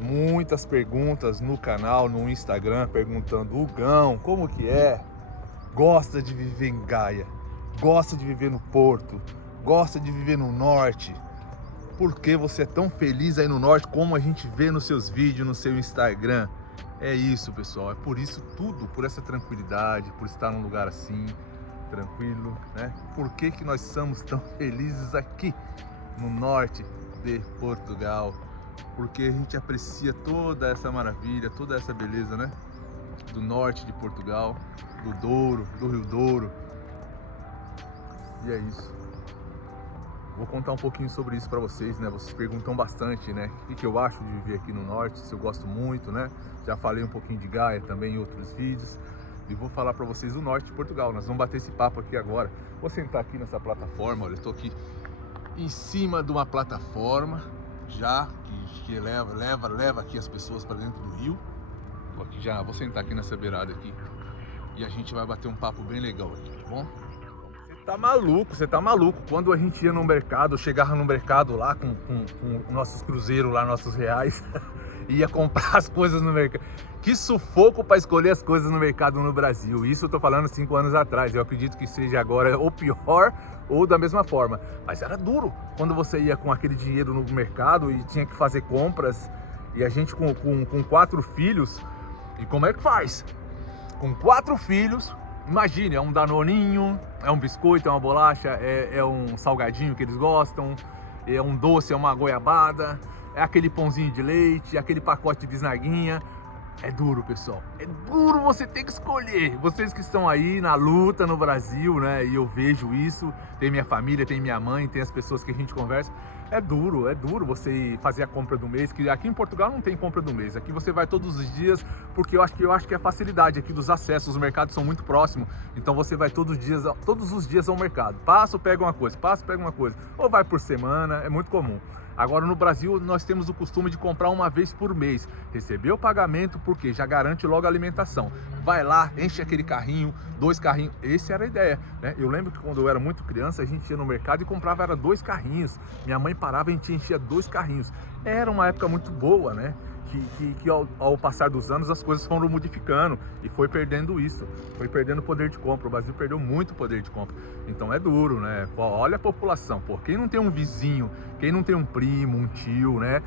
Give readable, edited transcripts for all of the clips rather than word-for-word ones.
muitas perguntas no canal, no Instagram, perguntando: Hugão, como que é? Gosta de viver em Gaia? Gosta de viver no Porto? Gosta de viver no Norte? Por que você é tão feliz aí no Norte, como a gente vê nos seus vídeos, no seu Instagram? É isso, pessoal, é por isso tudo, por essa tranquilidade, por estar num lugar assim, tranquilo, né? Por que que nós somos tão felizes aqui no Norte de Portugal? Porque a gente aprecia toda essa maravilha, toda essa beleza, né? Do norte de Portugal, do Douro, do Rio Douro. E é isso. Vou contar um pouquinho sobre isso para vocês, né? Vocês perguntam bastante, né? O que eu acho de viver aqui no norte, se eu gosto muito, né? Já falei um pouquinho de Gaia também em outros vídeos. E vou falar para vocês do norte de Portugal. Nós vamos bater esse papo aqui agora. Vou sentar aqui nessa plataforma, olha, eu tô aqui em cima de uma plataforma já que leva aqui as pessoas para dentro do rio. Tô aqui já, vou sentar aqui nessa beirada aqui e a gente vai bater um papo bem legal aqui, tá bom? Você tá maluco. Quando a gente ia no mercado, chegava no mercado lá com nossos cruzeiros lá, nossos reais, ia comprar as coisas no mercado. Que sufoco para escolher as coisas no mercado no Brasil. Isso eu tô falando 5 anos atrás. Eu acredito que seja agora ou pior ou da mesma forma. Mas era duro quando você ia com aquele dinheiro no mercado e tinha que fazer compras. E a gente com 4 filhos. E como é que faz? Com 4 filhos, imagine, é um danoninho, é um biscoito, é uma bolacha, é um salgadinho que eles gostam, é um doce, é uma goiabada, é aquele pãozinho de leite, é aquele pacote de bisnaguinha. É duro, pessoal, é duro você ter que escolher. Vocês que estão aí na luta no Brasil, né, e eu vejo isso, tem minha família, tem minha mãe, tem as pessoas que a gente conversa. É duro você fazer a compra do mês, que aqui em Portugal não tem compra do mês. Aqui você vai todos os dias, porque eu acho que é a facilidade aqui dos acessos, os mercados são muito próximos. Então você vai todos os dias ao mercado. Passa, pega uma coisa, ou vai por semana, é muito comum. Agora no Brasil nós temos o costume de comprar uma vez por mês. Receber o pagamento porque já garante logo a alimentação. Vai lá, enche aquele carrinho, 2 carrinhos. Essa era a ideia, né? Eu lembro que quando eu era muito criança a gente ia no mercado e comprava 2 carrinhos. Minha mãe parava e a gente enchia 2 carrinhos. Era uma época muito boa, né? Que ao passar dos anos as coisas foram modificando e foi perdendo isso, foi perdendo poder de compra. O Brasil perdeu muito poder de compra, então é duro, né? Olha a população, quem não tem um vizinho, quem não tem um primo, um tio, né?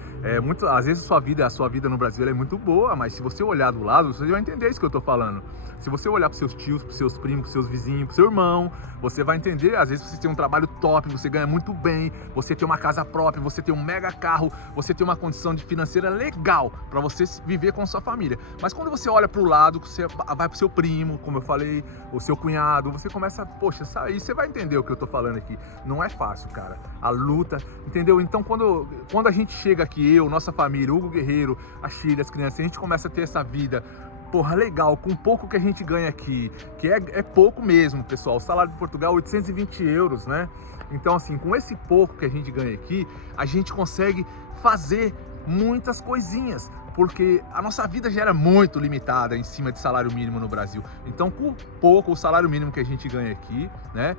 Às vezes a sua vida no Brasil é muito boa, mas se você olhar do lado, você vai entender isso que eu tô falando. Se você olhar para seus tios, para seus primos, para seus vizinhos, para seu irmão, você vai entender. Às vezes você tem um trabalho top, você ganha muito bem, você tem uma casa própria, você tem um mega carro, você tem uma condição financeira legal para você viver com sua família. Mas quando você olha para o lado, você vai pro seu primo, como eu falei, o seu cunhado, você começa, poxa, aí você vai entender o que eu tô falando aqui. Não é fácil, cara. A luta, entendeu? Então quando a gente chega aqui, nossa família, Hugo Guerreiro, a Shirley, as crianças, a gente começa a ter essa vida, porra, legal, com pouco que a gente ganha aqui, que é pouco mesmo, pessoal. O salário de Portugal é 820 euros, né? Então, assim, com esse pouco que a gente ganha aqui, a gente consegue fazer muitas coisinhas, porque a nossa vida já era muito limitada em cima de salário mínimo no Brasil. Então, com pouco, o salário mínimo que a gente ganha aqui, né,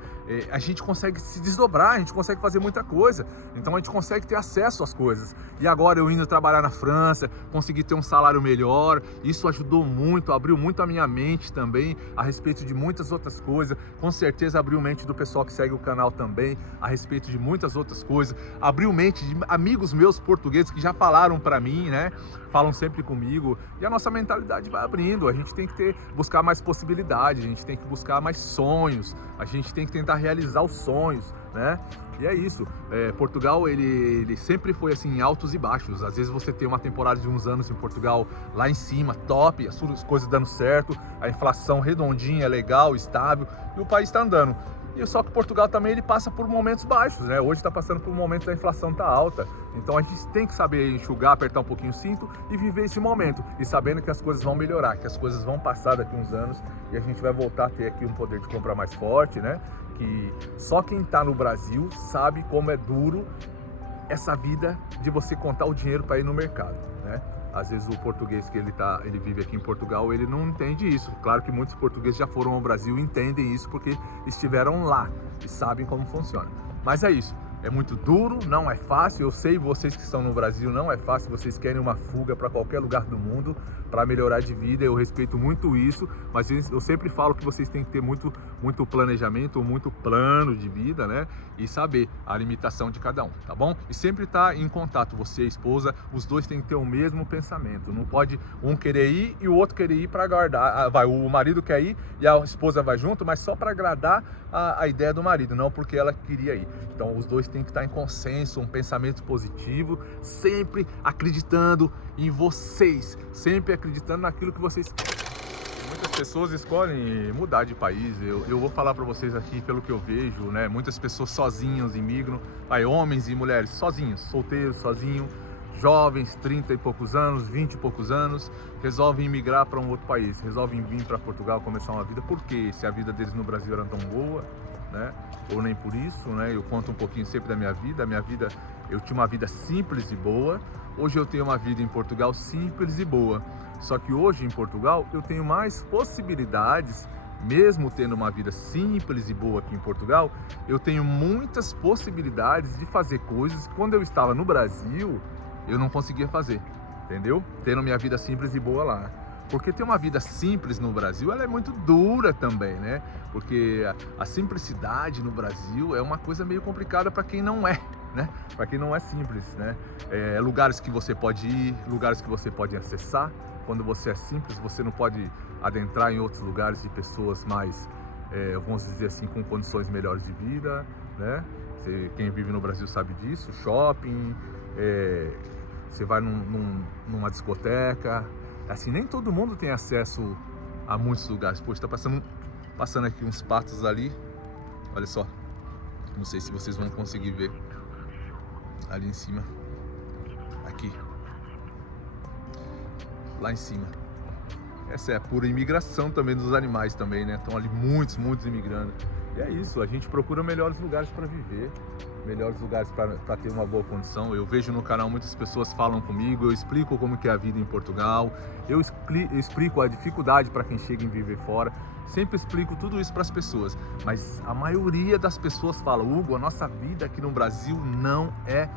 a gente consegue se desdobrar, a gente consegue fazer muita coisa. Então, a gente consegue ter acesso às coisas. E agora, eu indo trabalhar na França, consegui ter um salário melhor, isso ajudou muito, abriu muito a minha mente também, a respeito de muitas outras coisas. Com certeza, abriu mente do pessoal que segue o canal também, a respeito de muitas outras coisas. Abriu mente de amigos meus portugueses que já falaram para mim, né, falam sempre comigo, e a nossa mentalidade vai abrindo. A gente tem que buscar mais possibilidades, a gente tem que buscar mais sonhos, a gente tem que tentar realizar os sonhos, né? E é isso. Portugal, ele sempre foi assim, altos e baixos. Às vezes você tem uma temporada de uns anos em Portugal lá em cima, top, as coisas dando certo, a inflação redondinha, legal, estável, e o país está andando. E só que Portugal também ele passa por momentos baixos, né? Hoje está passando por um momento da inflação tá alta. Então a gente tem que saber enxugar, apertar um pouquinho o cinto e viver esse momento. E sabendo que as coisas vão melhorar, que as coisas vão passar daqui uns anos e a gente vai voltar a ter aqui um poder de compra mais forte, né? Que só quem está no Brasil sabe como é duro essa vida de você contar o dinheiro para ir no mercado, né? Às vezes o português que ele vive aqui em Portugal, ele não entende isso. Claro que muitos portugueses já foram ao Brasil e entendem isso porque estiveram lá e sabem como funciona. Mas é isso. é muito duro, não é fácil. Eu sei, vocês que estão no Brasil, não é fácil, vocês querem uma fuga para qualquer lugar do mundo para melhorar de vida. Eu respeito muito isso, mas eu sempre falo que vocês têm que ter muito planejamento, muito plano de vida, né? E saber a limitação de cada um, tá bom? E sempre estar em contato, você e a esposa, os dois têm que ter o mesmo pensamento. Não pode um querer ir e o outro querer ir para agradar. O marido quer ir e a esposa vai junto, mas só para agradar a ideia do marido, não porque ela queria ir. Então os dois têm que estar em consenso, um pensamento positivo, sempre acreditando em vocês, sempre acreditando naquilo que vocês querem. Muitas pessoas escolhem mudar de país. Eu vou falar para vocês aqui pelo que eu vejo, né? Muitas pessoas sozinhas imigram, homens e mulheres sozinhos, solteiros, sozinhos, jovens, 30 e poucos anos, 20 e poucos anos, resolvem migrar para um outro país, resolvem vir para Portugal, começar uma vida. Por quê? Se a vida deles no Brasil era tão boa, né? Ou nem por isso, né? Eu conto um pouquinho sempre da minha vida. Eu tinha uma vida simples e boa. Hoje eu tenho uma vida em Portugal simples e boa. Só que hoje em Portugal eu tenho mais possibilidades, mesmo tendo uma vida simples e boa aqui em Portugal, eu tenho muitas possibilidades de fazer coisas que quando eu estava no Brasil eu não conseguia fazer, entendeu? Tendo minha vida simples e boa lá. Porque ter uma vida simples no Brasil, ela é muito dura também, né? Porque a simplicidade no Brasil é uma coisa meio complicada para quem não é, né? Para quem não é simples, né? Lugares que você pode ir, lugares que você pode acessar. Quando você é simples, você não pode adentrar em outros lugares de pessoas mais, vamos dizer assim, com condições melhores de vida, né? Quem vive no Brasil sabe disso. Shopping, você vai numa discoteca. Assim, nem todo mundo tem acesso a muitos lugares. Poxa, tá passando aqui uns patos ali. Olha só. Não sei se vocês vão conseguir ver. Ali em cima. Aqui. Lá em cima. Essa é a pura imigração também dos animais também, né? Estão ali muitos imigrando. E é isso, a gente procura melhores lugares para viver, melhores lugares para ter uma boa condição. Eu vejo no canal muitas pessoas falam comigo, eu explico como que é a vida em Portugal, eu explico a dificuldade para quem chega em viver fora, sempre explico tudo isso para as pessoas. Mas a maioria das pessoas fala: Hugo, a nossa vida aqui no Brasil não é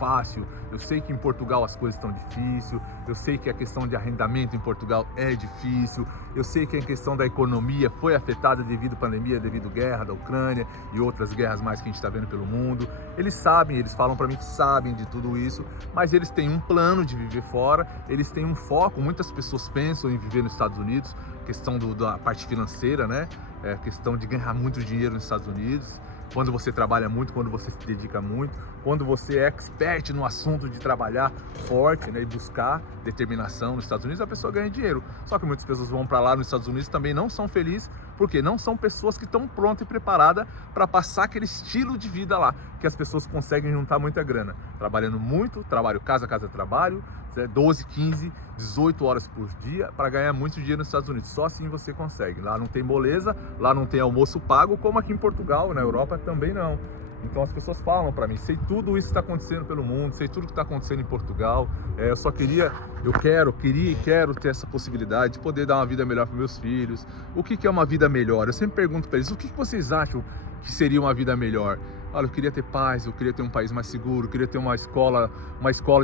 fácil. Eu sei que em Portugal as coisas estão difíceis, eu sei que a questão de arrendamento em Portugal é difícil, eu sei que a questão da economia foi afetada devido à pandemia, devido à guerra da Ucrânia e outras guerras mais que a gente está vendo pelo mundo. Eles sabem, eles falam para mim que sabem de tudo isso, mas eles têm um plano de viver fora, eles têm um foco. Muitas pessoas pensam em viver nos Estados Unidos, questão da parte financeira, né? Questão de ganhar muito dinheiro nos Estados Unidos. Quando você trabalha muito, quando você se dedica muito, quando você é expert no assunto de trabalhar forte, né, e buscar determinação nos Estados Unidos, a pessoa ganha dinheiro. Só que muitas pessoas vão para lá nos Estados Unidos também não são felizes, porque não são pessoas que estão prontas e preparadas para passar aquele estilo de vida lá, que as pessoas conseguem juntar muita grana, trabalhando muito, trabalho casa, trabalho, 12, 15, 18 horas por dia para ganhar muito dinheiro nos Estados Unidos. Só assim você consegue. Lá não tem moleza, lá não tem almoço pago, como aqui em Portugal, na Europa também não. Então as pessoas falam para mim, sei tudo isso que está acontecendo pelo mundo, sei tudo que está acontecendo em Portugal. Eu queria e quero ter essa possibilidade de poder dar uma vida melhor para meus filhos. O que é uma vida melhor? Eu sempre pergunto para eles, o que vocês acham que seria uma vida melhor? Olha, eu queria ter paz, eu queria ter um país mais seguro, eu queria ter uma escola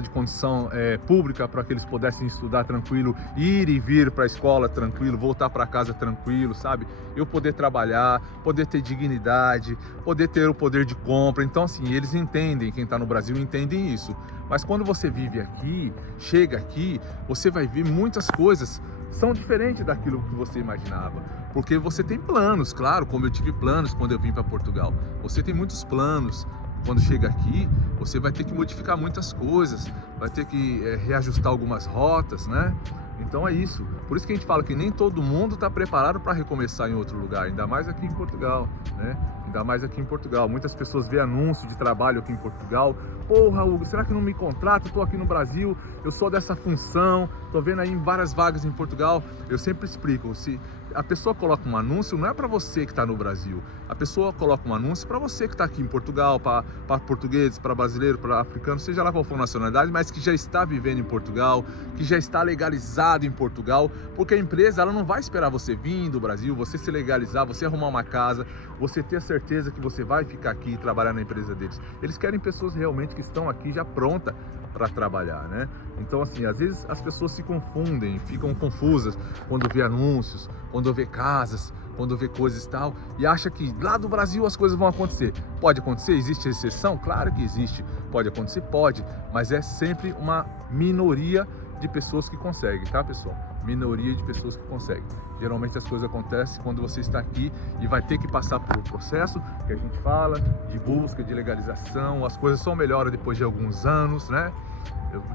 de condição pública para que eles pudessem estudar tranquilo, ir e vir para a escola tranquilo, voltar para casa tranquilo, sabe? Eu poder trabalhar, poder ter dignidade, poder ter o poder de compra. Então, assim, eles entendem, quem está no Brasil entendem isso. Mas quando você vive aqui, chega aqui, você vai ver muitas coisas são diferentes daquilo que você imaginava, porque você tem planos, claro, como eu tive planos quando eu vim para Portugal. Você tem muitos planos. Quando chega aqui, você vai ter que modificar muitas coisas, vai ter que reajustar algumas rotas, né? Então é isso. Por isso que a gente fala que nem todo mundo está preparado para recomeçar em outro lugar, ainda mais aqui em Portugal, né? Ainda mais aqui em Portugal. Muitas pessoas veem anúncio de trabalho aqui em Portugal porra, Hugo, será que não me contrata? Eu tô aqui no Brasil, eu sou dessa função, tô vendo aí várias vagas em Portugal. Eu sempre explico, se a pessoa coloca um anúncio, não é para você que está no Brasil. A pessoa coloca um anúncio para você que está aqui em Portugal, para portugueses, para brasileiro, para africano, seja lá qual for a nacionalidade, mas que já está vivendo em Portugal, que já está legalizado em Portugal, porque a empresa ela não vai esperar você vir do Brasil, você se legalizar, você arrumar uma casa, você ter a certeza que você vai ficar aqui e trabalhar na empresa deles. Eles querem pessoas realmente que estão aqui já pronta para trabalhar, né? Então, assim, às vezes as pessoas se confundem, ficam confusas quando vê anúncios, quando vê casas, quando vê coisas e tal, e acha que lá do Brasil as coisas vão acontecer. Pode acontecer? Existe exceção? Claro que existe. Pode acontecer? Pode, mas é sempre uma minoria de pessoas que conseguem, tá, pessoal? Minoria de pessoas que conseguem. Geralmente as coisas acontecem quando você está aqui e vai ter que passar por um processo que a gente fala de busca, de legalização. As coisas só melhoram depois de alguns anos, né?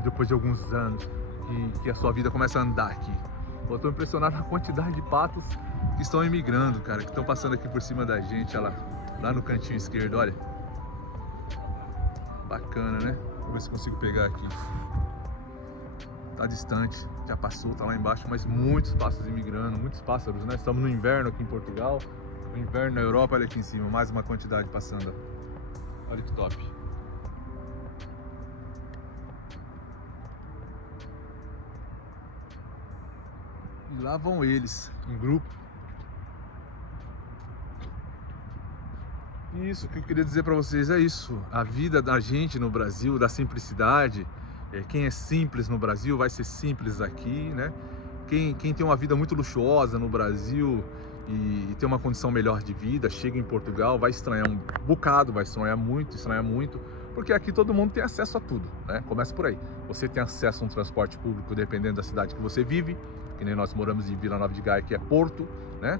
Depois de alguns anos que a sua vida começa a andar aqui. Eu estou impressionado com a quantidade de patos que estão imigrando, cara, que estão passando aqui por cima da gente, olha lá no cantinho esquerdo, olha. Bacana, né? Vou ver se consigo pegar aqui. Tá distante, já passou, tá lá embaixo, mas muitos pássaros imigrando, muitos pássaros, né? Estamos no inverno aqui em Portugal, no inverno na Europa, olha aqui em cima, mais uma quantidade passando. Olha que top. E lá vão eles, em grupo. E isso que eu queria dizer para vocês é isso. A vida da gente no Brasil, da simplicidade. Quem é simples no Brasil vai ser simples aqui, né? Quem tem uma vida muito luxuosa no Brasil e tem uma condição melhor de vida, chega em Portugal, vai estranhar um bocado, vai estranhar muito, porque aqui todo mundo tem acesso a tudo, né? Começa por aí. Você tem acesso a um transporte público dependendo da cidade que você vive, que nem nós moramos em Vila Nova de Gaia, que é Porto, né?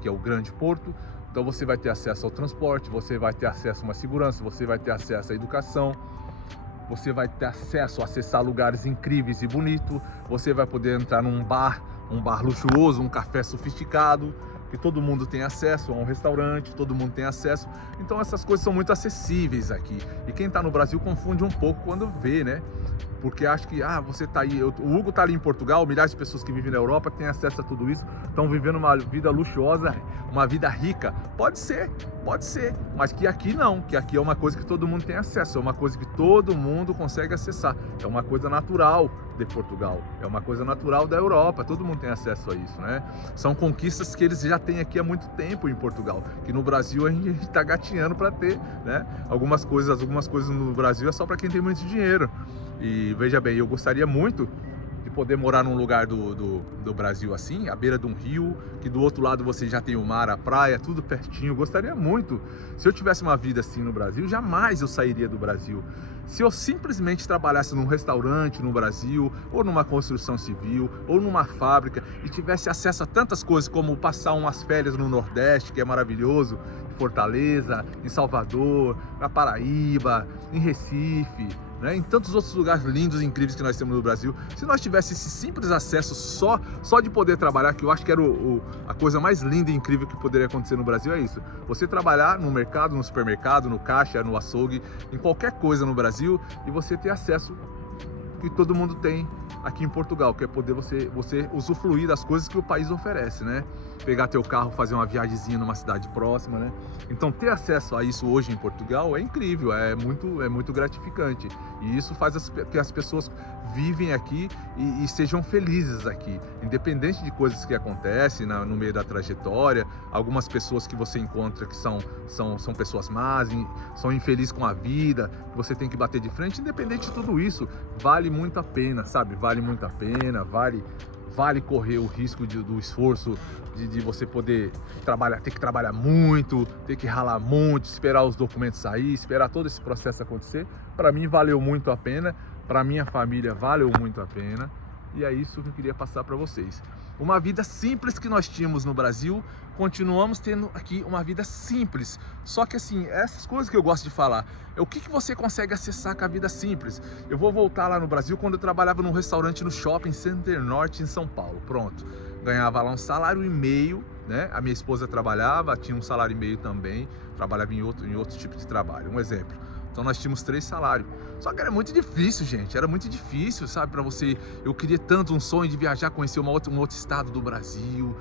Que é o grande porto. Então você vai ter acesso ao transporte, você vai ter acesso a uma segurança, você vai ter acesso à educação, você vai ter acesso a acessar lugares incríveis e bonitos, você vai poder entrar num bar, um bar luxuoso, um café sofisticado, que todo mundo tem acesso, a um restaurante, todo mundo tem acesso. Então essas coisas são muito acessíveis aqui. E quem está no Brasil confunde um pouco quando vê, né? Porque acha que, você está aí, o Hugo está ali em Portugal, milhares de pessoas que vivem na Europa, que têm acesso a tudo isso, estão vivendo uma vida luxuosa, uma vida rica. Pode ser, mas que aqui não, que aqui é uma coisa que todo mundo tem acesso, é uma coisa que todo mundo consegue acessar, é uma coisa natural de Portugal, é uma coisa natural da Europa, todo mundo tem acesso a isso, né? São conquistas que eles já têm aqui há muito tempo em Portugal, que no Brasil a gente está gatinhando para ter, né? Algumas coisas no Brasil é só para quem tem muito dinheiro. E veja bem, eu gostaria muito de poder morar num lugar do Brasil assim, à beira de um rio, que do outro lado você já tem o mar, a praia, tudo pertinho. Eu gostaria muito. Se eu tivesse uma vida assim no Brasil, jamais eu sairia do Brasil. Se eu simplesmente trabalhasse num restaurante no Brasil, ou numa construção civil, ou numa fábrica, e tivesse acesso a tantas coisas como passar umas férias no Nordeste, que é maravilhoso, em Fortaleza, em Salvador, na Paraíba, em Recife, né, em tantos outros lugares lindos e incríveis que nós temos no Brasil. Se nós tivéssemos esse simples acesso só de poder trabalhar, que eu acho que era a coisa mais linda e incrível que poderia acontecer no Brasil, é isso. Você trabalhar no mercado, no supermercado, no caixa, no açougue, em qualquer coisa no Brasil, e você ter acesso que todo mundo tem aqui em Portugal, que é poder você usufruir das coisas que o país oferece, né? Pegar teu carro, fazer uma viagemzinha numa cidade próxima, né? Então ter acesso a isso hoje em Portugal é incrível, é muito gratificante. E isso faz que as pessoas vivem aqui e sejam felizes aqui, independente de coisas que acontecem no meio da trajetória. Algumas pessoas que você encontra que são pessoas más, são infelizes com a vida, que você tem que bater de frente. Independente de tudo isso, vale muito a pena, sabe? Vale muito a pena, vale correr o risco do esforço de você poder ter que trabalhar muito, ter que ralar muito, esperar os documentos sair, esperar todo esse processo acontecer. Para mim valeu muito a pena, para minha família valeu muito a pena, e é isso que eu queria passar para vocês. Uma vida simples que nós tínhamos no Brasil, continuamos tendo aqui uma vida simples. Só que assim, essas coisas que eu gosto de falar, o que você consegue acessar com a vida simples? Eu vou voltar lá no Brasil quando eu trabalhava num restaurante no Shopping Center Norte em São Paulo, pronto. Ganhava lá 1,5 salário, né? A minha esposa trabalhava, tinha 1,5 salário também, trabalhava em outro tipo de trabalho. Um exemplo, Então nós tínhamos 3 salários. Só que era muito difícil, gente, era muito difícil, sabe, para você. Eu queria tanto um sonho de viajar, conhecer um outro estado do Brasil,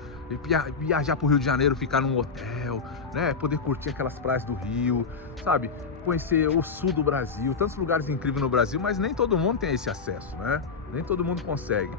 viajar para o Rio de Janeiro, ficar num hotel, né, poder curtir aquelas praias do Rio, sabe, conhecer o sul do Brasil, tantos lugares incríveis no Brasil, mas nem todo mundo tem esse acesso, né, nem todo mundo consegue.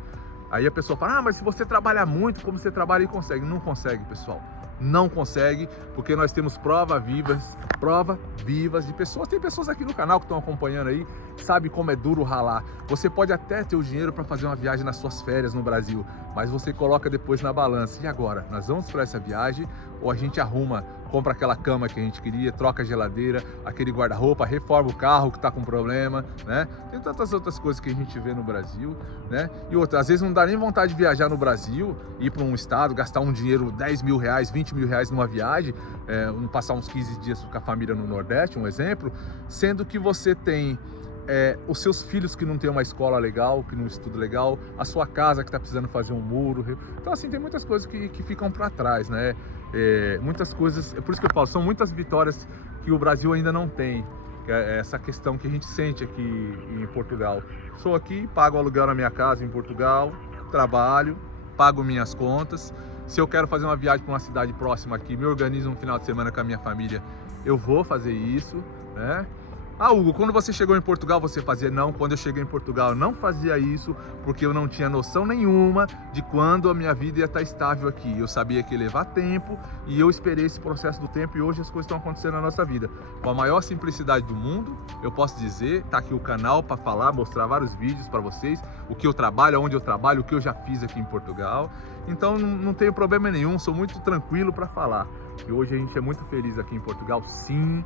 Aí a pessoa fala, mas se você trabalhar muito, como você trabalha e consegue. Não consegue, pessoal. Não consegue, porque nós temos provas vivas de pessoas. Tem pessoas aqui no canal que estão acompanhando aí, sabe como é duro ralar. Você pode até ter o dinheiro para fazer uma viagem nas suas férias no Brasil, mas você coloca depois na balança. E agora? Nós vamos para essa viagem ou a gente arruma, compra aquela cama que a gente queria, troca a geladeira, aquele guarda-roupa, reforma o carro que está com problema, né? Tem tantas outras coisas que a gente vê no Brasil, né? E outra, às vezes não dá nem vontade de viajar no Brasil, ir para um estado, gastar um dinheiro, 10 mil reais, 20 mil reais numa viagem, passar uns 15 dias com a família no Nordeste, um exemplo, sendo que você tem os seus filhos que não tem uma escola legal, que não estuda legal, a sua casa que está precisando fazer um muro. Então assim, tem muitas coisas que ficam para trás, né? Muitas coisas, é por isso que eu falo, são muitas vitórias que o Brasil ainda não tem, que é essa questão que a gente sente aqui em Portugal. Sou aqui, pago aluguel na minha casa em Portugal, trabalho, pago minhas contas. Se eu quero fazer uma viagem para uma cidade próxima aqui, me organizo um final de semana com a minha família, eu vou fazer isso, né? Ah, Hugo, quando você chegou em Portugal, você fazia? Não, quando eu cheguei em Portugal eu não fazia isso, porque eu não tinha noção nenhuma de quando a minha vida ia estar estável aqui. Eu sabia que ia levar tempo e eu esperei esse processo do tempo e hoje as coisas estão acontecendo na nossa vida. Com a maior simplicidade do mundo, eu posso dizer, tá aqui o canal para falar, mostrar vários vídeos para vocês, o que eu trabalho, onde eu trabalho, o que eu já fiz aqui em Portugal. Então não tenho problema nenhum, sou muito tranquilo para falar. E hoje a gente é muito feliz aqui em Portugal, sim.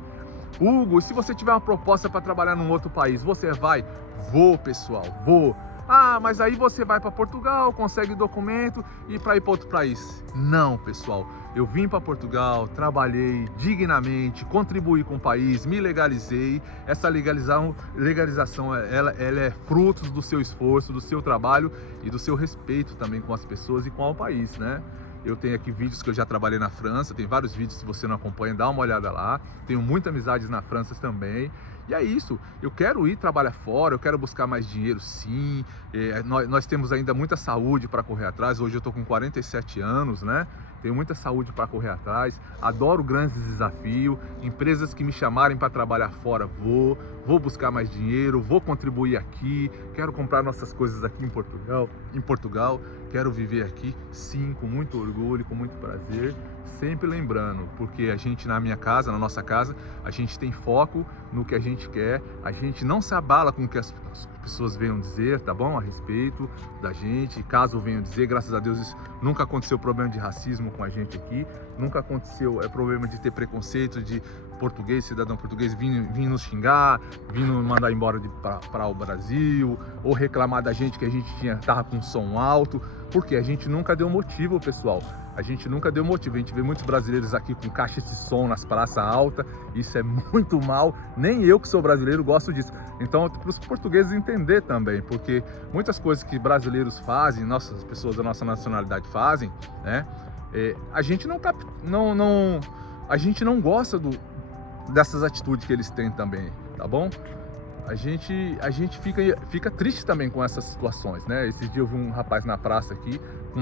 Hugo, se você tiver uma proposta para trabalhar num outro país, você vai? Vou, pessoal, vou. Ah, mas aí você vai para Portugal, consegue documento e para ir para outro país. Não, pessoal, eu vim para Portugal, trabalhei dignamente, contribuí com o país, me legalizei. Essa legalização ela é fruto do seu esforço, do seu trabalho e do seu respeito também com as pessoas e com o país, né? Eu tenho aqui vídeos que eu já trabalhei na França, tem vários vídeos, se você não acompanha, dá uma olhada lá. Tenho muitas amizades na França também. E é isso, eu quero ir trabalhar fora, eu quero buscar mais dinheiro, sim. Nós temos ainda muita saúde para correr atrás. Hoje eu estou com 47 anos, né? Tenho muita saúde para correr atrás, adoro grandes desafios. Empresas que me chamarem para trabalhar fora, vou buscar mais dinheiro, vou contribuir aqui, quero comprar nossas coisas aqui em Portugal, quero viver aqui, sim, com muito orgulho, com muito prazer. Sempre lembrando, porque a gente na minha casa, na nossa casa, a gente tem foco no que a gente quer, a gente não se abala com o que as pessoas venham dizer, tá bom? A respeito da gente, caso venham dizer, graças a Deus isso nunca aconteceu problema de racismo com a gente aqui, nunca aconteceu problema de ter preconceito de português, cidadão português vir nos xingar, vir nos mandar embora para o Brasil, ou reclamar da gente que a gente tava com som alto, porque a gente nunca deu motivo, pessoal. A gente nunca deu motivo. A gente vê muitos brasileiros aqui com caixas de som nas praças altas. Isso é muito mal. Nem eu, que sou brasileiro, gosto disso. Então, para os portugueses entender também, porque muitas coisas que brasileiros fazem, nossas pessoas da nossa nacionalidade fazem, né? A gente a gente não gosta dessas atitudes que eles têm também, tá bom? A gente fica triste também com essas situações, né? Esse dia eu vi um rapaz na praça aqui com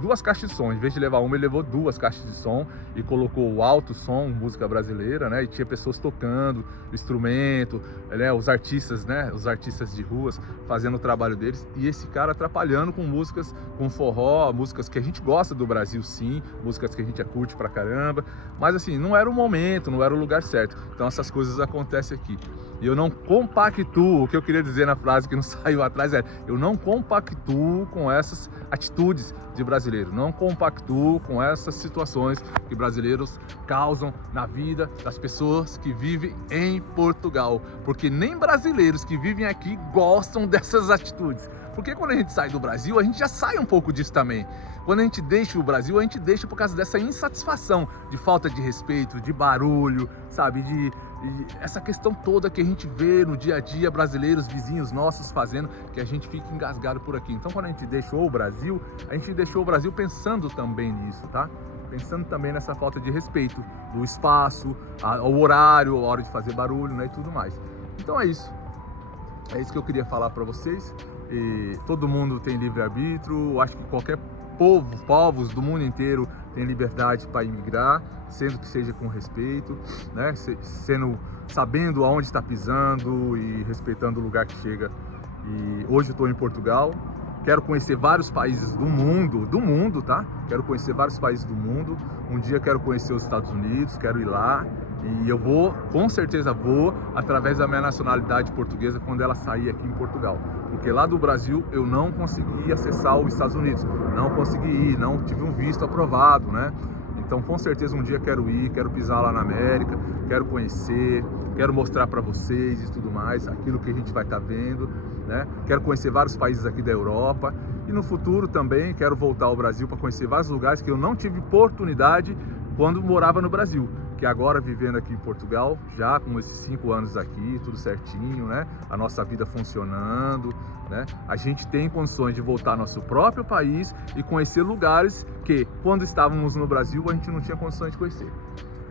duas caixas de som. Em vez de levar uma, ele levou 2 caixas de som e colocou o alto som, música brasileira, né? E tinha pessoas tocando instrumento, né? Os artistas, né? Os artistas de ruas fazendo o trabalho deles. E esse cara atrapalhando com músicas, com forró, músicas que a gente gosta do Brasil, sim, músicas que a gente curte pra caramba. Mas assim, não era o momento, não era o lugar certo. Então essas coisas acontecem aqui. E eu não compactuo, o que eu queria dizer na frase que não saiu atrás eu não compactuo com essas atitudes de brasileiros, não compactuo com essas situações que brasileiros causam na vida das pessoas que vivem em Portugal, porque nem brasileiros que vivem aqui gostam dessas atitudes. Porque quando a gente sai do Brasil, a gente já sai um pouco disso também. Quando a gente deixa o Brasil, a gente deixa por causa dessa insatisfação, de falta de respeito, de barulho, sabe? De essa questão toda que a gente vê no dia a dia, brasileiros, vizinhos nossos fazendo, que a gente fica engasgado por aqui. Então, quando a gente deixou o Brasil, a gente deixou o Brasil pensando também nisso, tá? pensando também nessa falta de respeito do espaço, o horário, a hora de fazer barulho, né, e tudo mais. Então é isso que eu queria falar para vocês. E todo mundo tem livre-arbítrio, acho que qualquer povos do mundo inteiro tem liberdade para imigrar, sendo que seja com respeito, né, sabendo aonde está pisando e respeitando o lugar que chega. E hoje eu estou em Portugal. Quero conhecer vários países do mundo, tá? Quero conhecer vários países do mundo. Um dia quero conhecer os Estados Unidos, quero ir lá. E eu vou, com certeza vou, através da minha nacionalidade portuguesa, quando ela sair aqui em Portugal. Porque lá do Brasil eu não consegui acessar os Estados Unidos. Não consegui ir, não tive um visto aprovado, né? Então, com certeza, um dia quero ir, quero pisar lá na América, quero conhecer, quero mostrar para vocês e tudo mais, aquilo que a gente vai estar vendo, né? Quero conhecer vários países aqui da Europa e no futuro também quero voltar ao Brasil para conhecer vários lugares que eu não tive oportunidade quando morava no Brasil. Que agora, vivendo aqui em Portugal, já com esses 5 anos aqui, tudo certinho, né? A nossa vida funcionando, né? A gente tem condições de voltar ao nosso próprio país e conhecer lugares que, quando estávamos no Brasil, a gente não tinha condições de conhecer.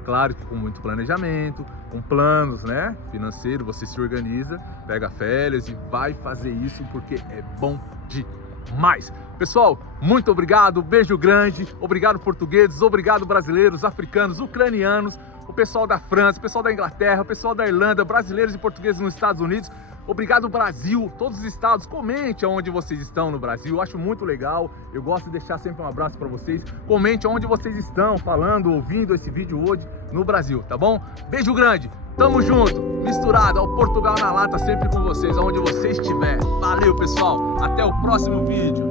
Claro que com muito planejamento, com planos, né, financeiro, você se organiza, pega férias e vai fazer isso porque é bom demais. Pessoal, muito obrigado, beijo grande, obrigado portugueses, obrigado brasileiros, africanos, ucranianos, o pessoal da França, o pessoal da Inglaterra, o pessoal da Irlanda, brasileiros e portugueses nos Estados Unidos. Obrigado Brasil, todos os estados, comente onde vocês estão no Brasil, eu acho muito legal, eu gosto de deixar sempre um abraço para vocês, comente onde vocês estão falando, ouvindo esse vídeo hoje no Brasil, tá bom? Beijo grande, tamo junto, misturado ao Portugal na Lata, sempre com vocês, aonde você estiver. Valeu pessoal, até o próximo vídeo.